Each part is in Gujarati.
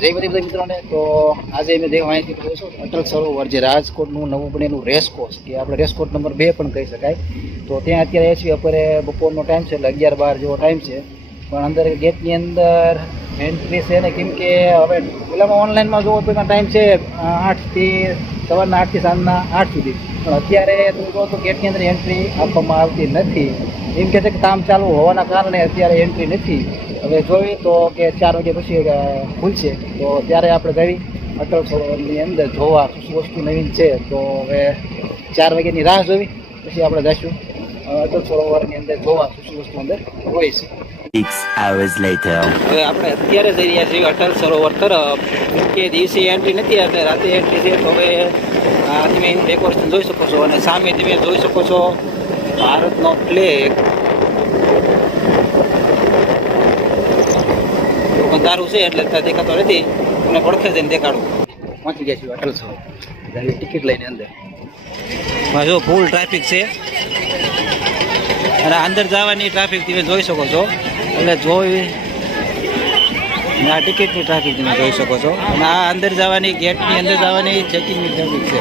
જય બધા મિત્રોને. તો આજે અમે માહિતી કરીશું અટલ સરોવર, જે રાજકોટનું નવું બનેલું રેસકોર્સ, કે આપણે રેસકોર્સ નંબર 2 પણ કહી શકાય. તો ત્યાં અત્યારે છીએ, અત્યારે બપોરનો ટાઈમ છે, એટલે 11-12 જેવો ટાઈમ છે. પણ અંદર ગેટની અંદર એન્ટ્રી છે ને, કેમ કે હવે પેલામાં ઓનલાઈનમાં જોવો તો ટાઈમ છે 8થી સવારના 8થી સાંજના 8 સુધી. પણ અત્યારે તમે કહો તો ગેટની અંદર એન્ટ્રી આપવામાં આવતી નથી. એમ કહે છે કે કામ ચાલુ હોવાના કારણે અત્યારે એન્ટ્રી નથી. હવે જોઈએ તો કે 4 વાગ્યા પછી ખુલશે, તો ત્યારે આપણે જઈ અટલ સરોવરની અંદર જોવા શું વસ્તુ નવીન છે. તો હવે 4 વાગ્યાની રાહ જોવી, પછી આપણે જઈશું અટલ સરોવરની અંદર જોવા શું વસ્તુ અંદર હોય છે. 6 hours later. હવે આપણે અત્યારે જઈ રહ્યા છીએ અટલ સરોવર તરફ, કે દિવસે એન્ટ્રી નથી, એટલે રાતે એન્ટ્રી છે. તો હવે તમે ડેકોરેશન જોઈ શકો છો, અને સામે તમે જોઈ શકો છો ભારતનો ફ્લેગ અંધારું છે એટલે ત્યાં દેખાતો નથી. મને પડખે જઈને દેખાડું. પહોંચી ગયા છીએ અટલ સરોવર, ટિકિટ લઈને અંદર. જો ફૂલ ટ્રાફિક છે, અને અંદર જવાની ટ્રાફિક તમે જોઈ શકો છો. એટલે જોઈ આ ટિકિટની ટ્રાફિક તમે જોઈ શકો છો, અને આ અંદર જવાની, ગેટની અંદર જવાની ચેકિંગની ટ્રાફિક છે.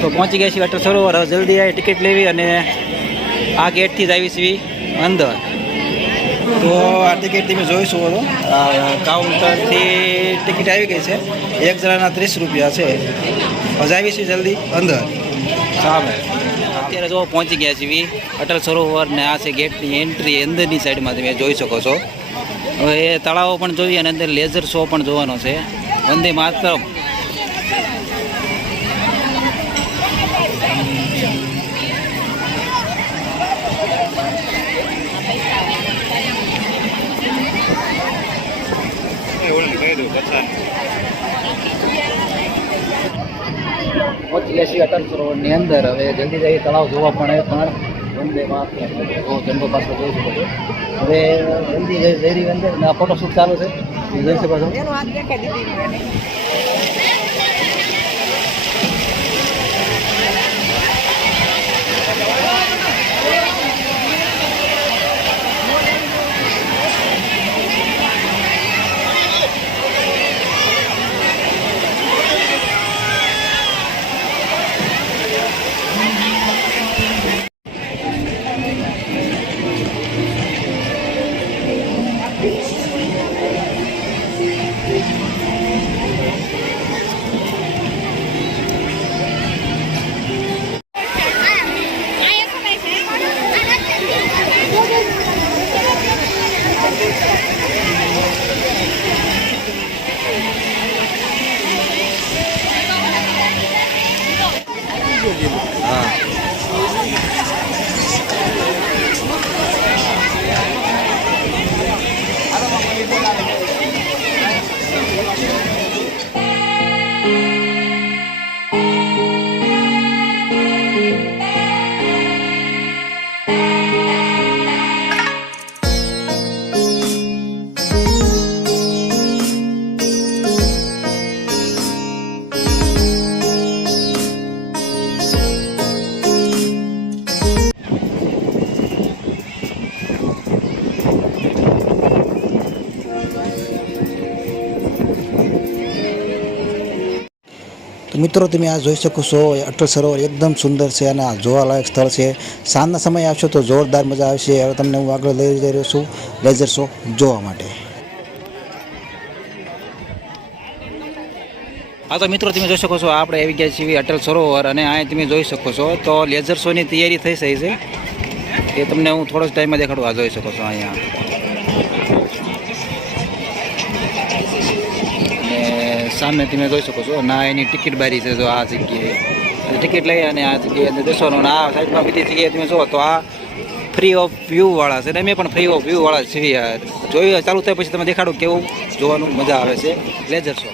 તો પહોંચી ગયા છીએ અટલ સરોવર. હવે જલ્દી આવી ટિકિટ લેવી, અને આ ગેટથી જ આવી છીએ અંદર. તો આ ટિકિટ તમે જોઈ શકો છો, કાઉન્ટરથી ટિકિટ આવી ગઈ છે. એક જણાના 30 રૂપિયા છે. હવે આવી છીએ જલ્દી અંદર સામે. અત્યારે જો પહોંચી ગયા છીએ અટલ સરોવર, ને આ છે ગેટની એન્ટ્રી. અંદરની સાઈડમાં તમે જોઈ શકો છો. હવે એ તળાવો પણ જોઈએ, અને અંદર લેઝર શો પણ જોવાનો છે. વંદે માતરમ. પહોંચી ગયા છીએ અટલ સરોવરની અંદર. હવે જલ્દી જઈ તળાવ જોવા પણ વંદે માતરમ જંગો પાછો જોઈ શકો છો. હવે જલ્દી જઈ રહી અંદર. ફોટોશૂટ ચાલુ છે, જોઈ શકો છો. મિત્રો તમે આ જોઈ શકો છો, અટલ સરોવર એકદમ સુંદર છે, અને આ જોવાલાયક સ્થળ છે. સાંજના સમયે આવશો તો જોરદાર મજા આવશે. હવે તમને હું આગળ લઈ જઈ રહ્યો છું લેઝર શો જોવા માટે. હા તો મિત્રો તમે જોઈ શકો છો, આપણે આવી ગયા છીએ અટલ સરોવર, અને અહીંયા તમે જોઈ શકો છો તો લેઝર શોની તૈયારી થઈ રહી છે. એ તમને હું થોડો જ ટાઈમમાં દેખાડું. આ જોઈ શકો છો અહીંયા સામે તમે જોઈ શકો છો. ના એની ટિકિટ બારી છે. જો આ જગ્યાએ ટિકિટ લઈ અને આ જગ્યાએ અંદર બેસવાનું. અને આ સાઈડમાં બીજી જગ્યાએ તમે જુઓ તો આ ફ્રી ઓફ વ્યૂવાળા છે, ને અમે પણ ફ્રી ઓફ વ્યૂવાળા છીએ. જોઈ ચાલુ થાય પછી તમે દેખાડો કેવું જોવાનું મજા આવે છે લેઝર શો.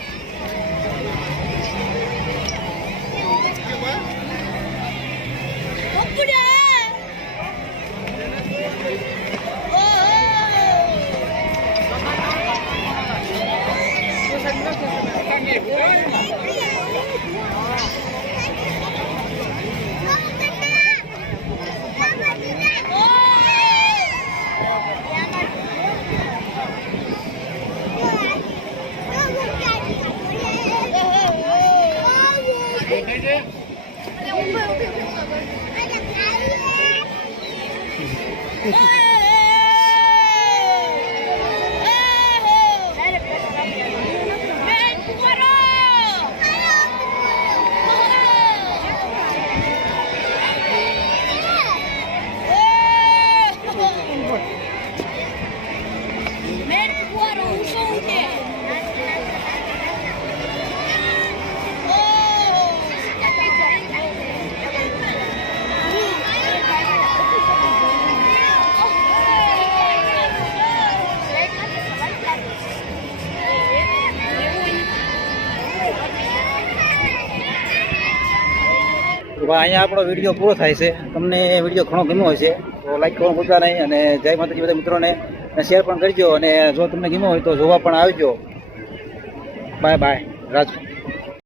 તો ભાઈ અહીંયા આપણો વિડીયો પૂરો થાય છે. તમને વિડીયો ઘણો ગમ્યો હશે તો લાઈક કરવાનું ભૂલતા નહીં અને જય માતાજી બધા મિત્રોને શેર પણ કરજો અને જો તમને ગમ્યો હોય તો જોવા પણ આવજો. Bye bye Rajkot.